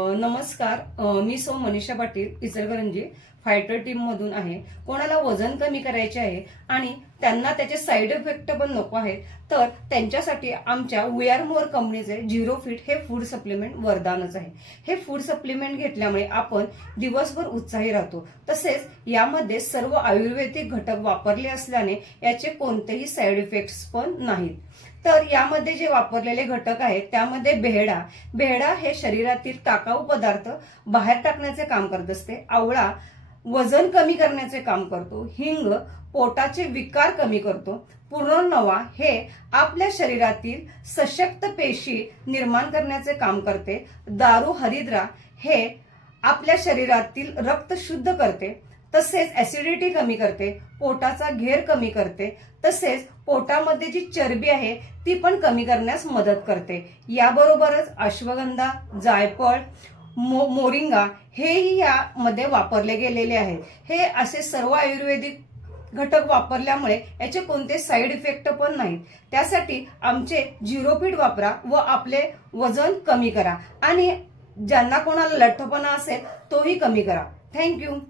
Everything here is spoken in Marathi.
नमस्कार, मी सौ मनीषा पाटील इचलकरंजी फायटर टीम मधून आहे। कोणाला वजन कमी करायचे आहे आणि त्यांना त्याचे साइड इफेक्ट पण नको आहेत तर त्यांच्यासाठी आमच्या वी आर मोर कंपनीचे झिरो फिट हे फूड सप्लिमेंट वरदानच आहे। हे फूड सप्लिमेंट घेतल्यामुळे आपण दिवसभर उत्साही राहतो। तसेच यामध्ये सर्व आयुर्वेदिक घटक वापरले असल्याने याचे कोणतेही साइड इफेक्ट्स पण नाहीत। तर यामध्ये जे वापरलेले घटक आहेत त्यामध्ये बेहडा हे शरीरातील टाकाऊ पदार्थ बाहेर टाकण्याचे काम करत असते। आवळा वजन कमी करण्याचे काम करतो। हिंग पोटाचे विकार कमी करतो। पुनर्नवा हे आपल्या शरीरातील सशक्त पेशी निर्माण करण्याचे काम करते। दारू हरिद्रा हे आपल्या शरीरातील रक्त शुद्ध करते। तसेच ऍसिडिटी कमी करते, पोटाचा घेर कमी करते, तसेच पोटामध्ये जी चरबी आहे ती पण कमी करण्यास मदत करते। याबरोबरच अश्वगंधा, जायफळ, मोरिंगा हेही यामध्ये वापरले गेलेले आहेत। हे असे सर्व आयुर्वेदिक घटक वापरल्यामुळे याचे कोणते साइड इफेक्ट पण नाहीत। त्यासाठी आमचे झिरो फिट वापरा व आपले वजन कमी करा आणि ज्यांना कोणाला लठ्ठपणा असेल तोही कमी करा। थँक्यू।